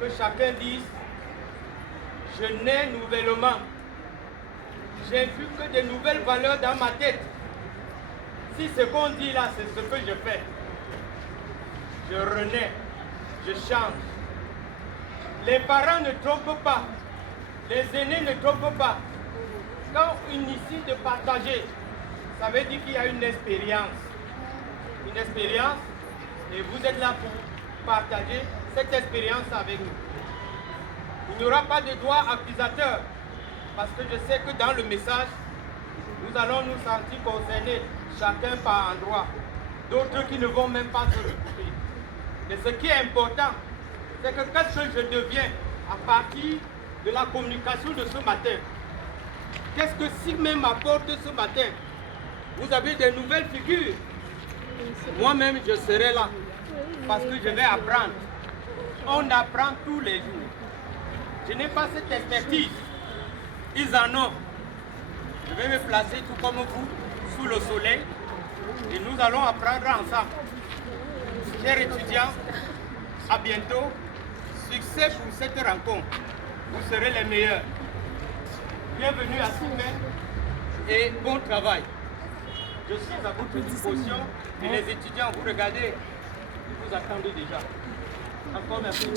que chacun dise, je nais nouvellement. J'ai vu que de nouvelles valeurs dans ma tête. Si ce qu'on dit là, c'est ce que je fais, je renais, je change. Les parents ne trompent pas, les aînés ne trompent pas. Quand on initie de partager, ça veut dire qu'il y a une expérience. Une expérience, et vous êtes là pour partager cette expérience avec nous. Il n'y aura pas de doigt accusateur, parce que je sais que dans le message, nous allons nous sentir concernés, chacun par endroit. D'autres qui ne vont même pas se recouper. Mais ce qui est important, c'est que qu'est-ce que je deviens à partir de la communication de ce matin? Qu'est-ce que Sigmund m'apporte ce matin? Vous avez des nouvelles figures. Moi-même, je serai là, parce que je vais apprendre. On apprend tous les jours. Je n'ai pas cette expertise. Ils en ont. Je vais me placer tout comme vous, sous le soleil, et nous allons apprendre ensemble. Chers étudiants, à bientôt. Succès pour cette rencontre. Vous serez les meilleurs. Bienvenue à Sigmund et bon travail. Je suis à votre disposition et les étudiants, vous regardez, vous attendez déjà. Encore merci.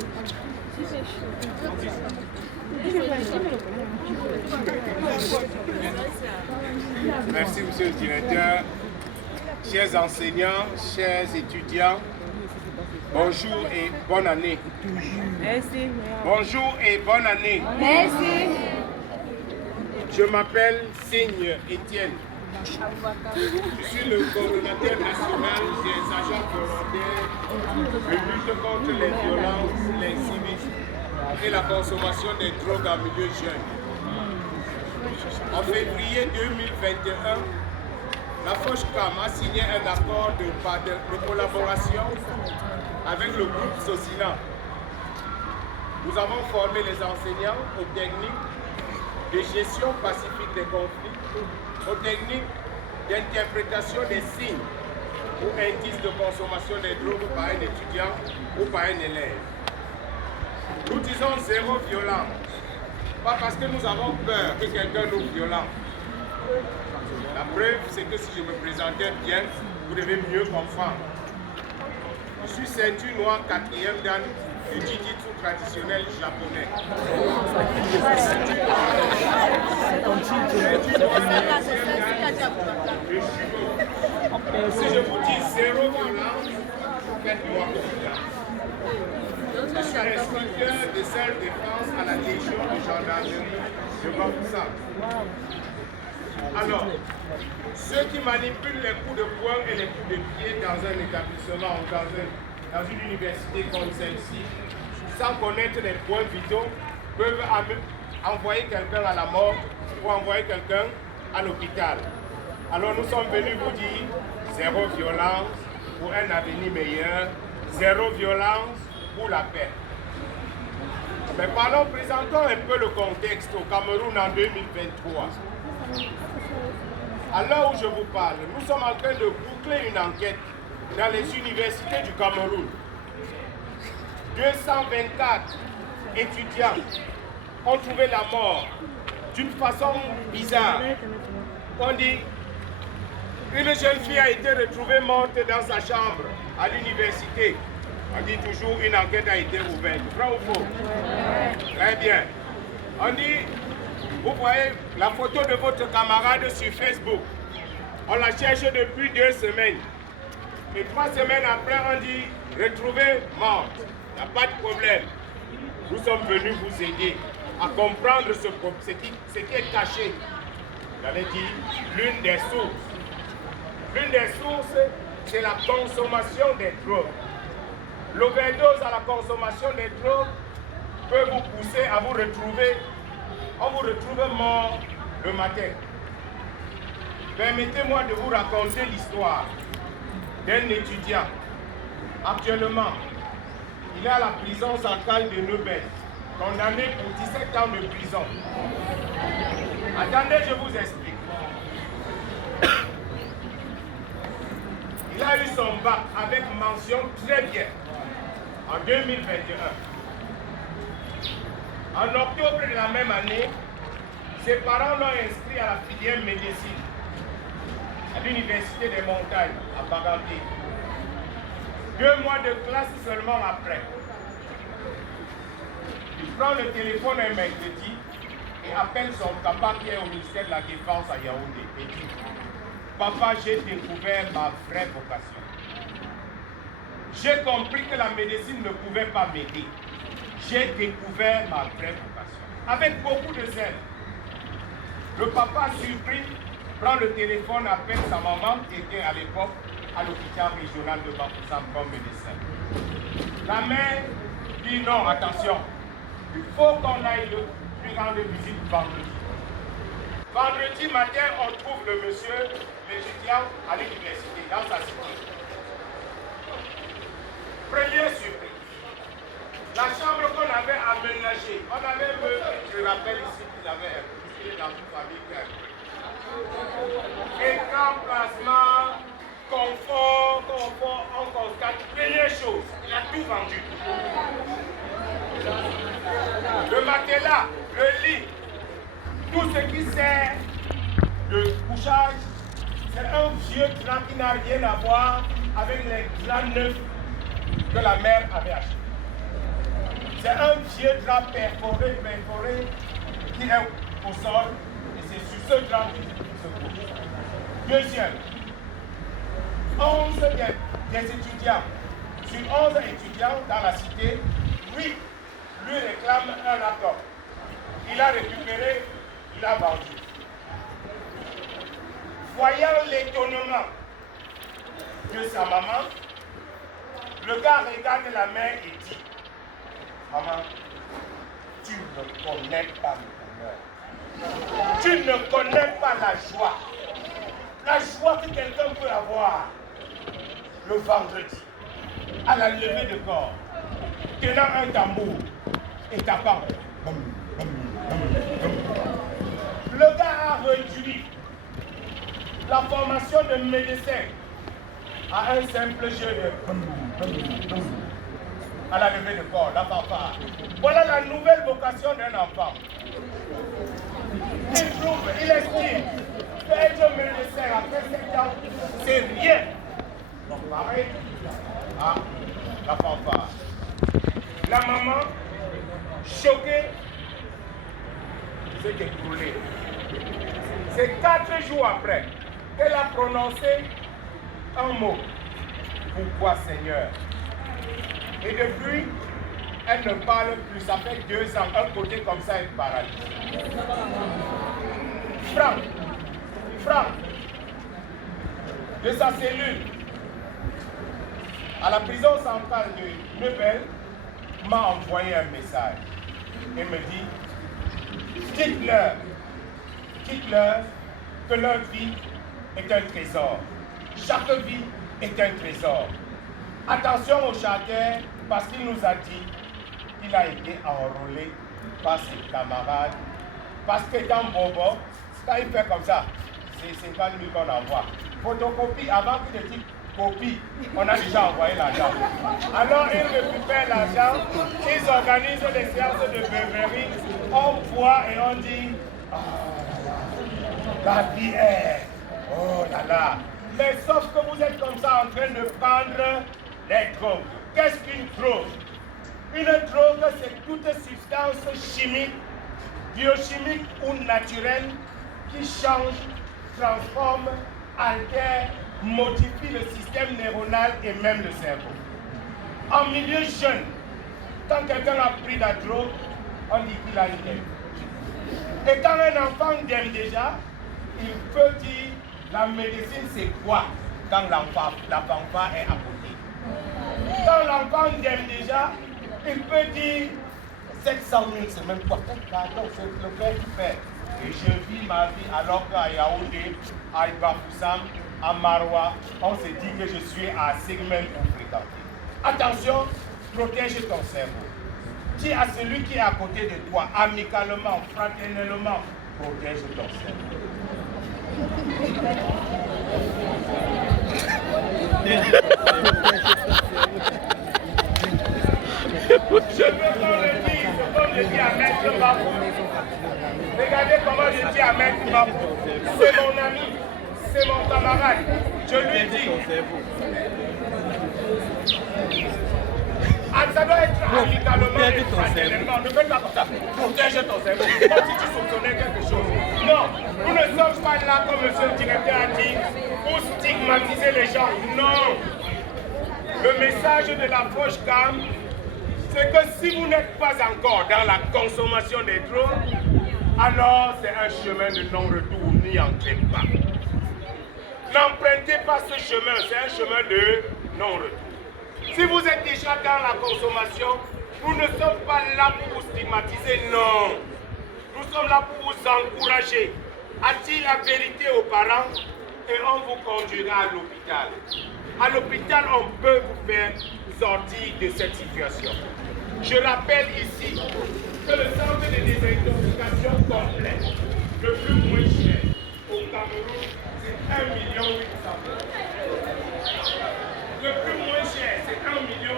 Merci, monsieur le directeur. Chers enseignants, chers étudiants, bonjour et bonne année. Merci. Bonjour et bonne année. Merci. Je m'appelle Signe Étienne. Je suis le coordonnateur national des agents volontaires de lutte contre les violences, l'incivisme et la consommation des drogues en milieu jeune. En février 2021, la FOJCAM a signé un accord de collaboration avec le groupe Sosina. Nous avons formé les enseignants aux techniques de gestion pacifique des conflits, aux techniques d'interprétation des signes ou indices de consommation des drogues par un étudiant ou par un élève. Nous disons zéro violence, pas parce que nous avons peur que quelqu'un nous violente. La preuve, c'est que si je me présentais bien, vous devez mieux comprendre. Je suis ceinture noire 4e dan du jiu-jitsu traditionnel japonais. Si je vous dis zéro violence, faites-moi confiance. Je suis instructeur de self-défense à la Légion de gendarmerie de Bamoussa. Alors, ceux qui manipulent les coups de poing et les coups de pied dans un établissement ou dans une université comme celle-ci, sans connaître les points vitaux, peuvent envoyer quelqu'un à la mort ou envoyer quelqu'un à l'hôpital. Alors nous sommes venus vous dire zéro violence pour un avenir meilleur, zéro violence pour la paix. Mais parlons, présentons un peu le contexte au Cameroun en 2023. À l'heure où je vous parle, nous sommes en train de boucler une enquête dans les universités du Cameroun. 224 étudiants ont trouvé la mort d'une façon bizarre. On dit, une jeune fille a été retrouvée morte dans sa chambre à l'université. On dit toujours une enquête a été ouverte. Vrai ou faux? Très bien. On dit, vous voyez la photo de votre camarade sur Facebook. On la cherche depuis 2 semaines. Et 3 semaines après, on dit retrouver morte. Il n'y a pas de problème. Nous sommes venus vous aider à comprendre ce qui est caché. J'avais dit l'une des sources. L'une des sources, c'est la consommation des drogues. L'overdose à la consommation des drogues peut vous pousser à vous retrouver. On vous retrouve mort le matin. Permettez-moi de vous raconter l'histoire d'un étudiant. Actuellement, il est à la prison centrale de Neubel, condamné pour 17 ans de prison. Attendez, je vous explique. Il a eu son bac avec mention très bien en 2021. En octobre de la même année, ses parents l'ont inscrit à la filière médecine à l'Université des Montagnes à Baganté. 2 mois de classe seulement après. Il prend le téléphone un mercredi et appelle son papa qui est au ministère de la Défense à Yaoundé et dit « Papa, j'ai découvert ma vraie vocation. J'ai compris que la médecine ne pouvait pas m'aider. J'ai découvert ma vraie vocation. » Avec beaucoup de zèle, le papa surpris prend le téléphone, appelle sa maman qui était à l'époque à l'hôpital régional de Bafoussam comme médecin. La mère dit non, attention, il faut qu'on aille lui rendre visite vendredi. Vendredi matin, on trouve le monsieur, l'étudiant à l'université, dans sa cité. Première surprise. La chambre qu'on avait aménagée, on avait meublé, je rappelle ici qu'ils avaient impliqué dans une famille qui a écran, plasma, confort, on constate. Première chose, il a tout vendu. Le matelas, le lit, tout ce qui sert de couchage, c'est un vieux drap qui n'a rien à voir avec les draps neufs que la mère avait achetés. C'est un vieux drap perforé qui est au sol et c'est sur ce drap qu'il se couche. Deuxième, 11 des étudiants, sur 11 étudiants dans la cité, 8 lui réclament un laptop. Il a récupéré, il a vendu. Voyant l'étonnement de sa maman, le gars regarde la mère et dit « Maman, tu ne connais pas le bonheur. Tu ne connais pas la joie. La joie que quelqu'un peut avoir le vendredi, à la levée de corps, tenant un tambour et tapant. Le gars a réduit la formation de médecin à un simple jeu de à la levée de corps, la fanfare. Voilà la nouvelle vocation d'un enfant. Il estime qu'être médecin après 7 ans, c'est rien. Pareil à la fanfare. La maman, choquée, s'est écroulée. C'est 4 jours après qu'elle a prononcé un mot. Pourquoi, Seigneur? Et depuis, elle ne parle plus. Ça fait 2 ans. Un côté comme ça, elle paralyse. Franck, de sa cellule, à la prison centrale de Neubel, m'a envoyé un message et me dit « Dites-leur que leur vie est un trésor. Chaque vie est un trésor. Attention au charter parce qu'il nous a dit qu'il a été enrôlé par ses camarades. Parce que dans Bobo, quand il fait comme ça, c'est 50 000 qu'on envoie. Photocopie, avant qu'il ne dise copie, on a déjà envoyé l'argent. Alors ils récupèrent l'argent, ils organisent des séances de beuverie, on boit et on dit la bière, oh là là. Mais sauf que vous êtes comme ça en train de prendre des drogues. Qu'est-ce qu'une drogue? Une drogue, c'est toute substance chimique, biochimique ou naturelle qui change, transforme, altère, modifie le système neuronal et même le cerveau. En milieu jeune, quand quelqu'un a pris la drogue, on dit qu'il a une dème. Et quand un enfant dème déjà, il peut dire la médecine c'est quoi quand l'enfant est à côté. Quand l'enfant dème déjà, il peut dire 700 000, c'est même quoi? Pardon, c'est le père qui fait. Et je vis ma vie alors qu'à Yaoundé, à Bafoussam, à Maroua, on se dit que je suis assez même pour fréquenter. Attention, protège ton cerveau. Dis à celui qui est à côté de toi, amicalement, fraternellement, protège ton cerveau. Je veux qu'on le dise, comme le dit à Maître je m'avoue. Regardez comment je dis à Maître Mabou. C'est mon ami, c'est mon camarade. Je lui dis. Ah, ça doit être amicalement et fraternellement. Ne faites pas comme ça. Protège ton cerveau. Comme si tu soupçonnais quelque chose. Non, nous ne sommes pas là, comme monsieur le directeur a dit, pour stigmatiser les gens. Non. Le message de l'approche CAM, c'est que si vous n'êtes pas encore dans la consommation des drogues, alors c'est un chemin de non-retour, n'y entrez pas. N'empruntez pas ce chemin, c'est un chemin de non-retour. Si vous êtes déjà dans la consommation, nous ne sommes pas là pour vous stigmatiser, non. Nous sommes là pour vous encourager à dire la vérité aux parents et on vous conduira à l'hôpital. À l'hôpital, on peut vous faire sortir de cette situation. Je rappelle ici que le centre de désintoxication complet, le plus moins cher au Cameroun, c'est 1,8 million. Le plus moins cher, c'est 1,8 million.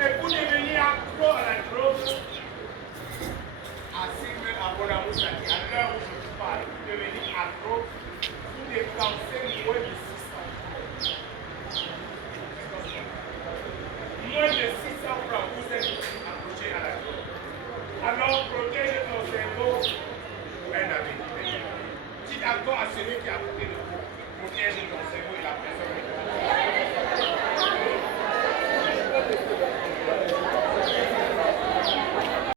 Et pour devenir accro à la drogue, à l'heure où je vous parle, pour devenir accro, vous dépensez moins de 600. Moins de 600 francs, vous êtes accroché à la drogue. Alors protège ton cerveau pour un avenir. Dites encore à celui qui a coupé le coup, protège ton cerveau et la personne.